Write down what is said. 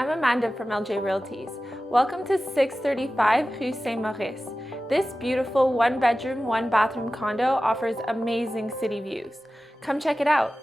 I'm Amanda from LJ Realties. Welcome to 635 Rue Saint-Maurice. This beautiful one-bedroom, one-bathroom condo offers amazing city views. Come check it out.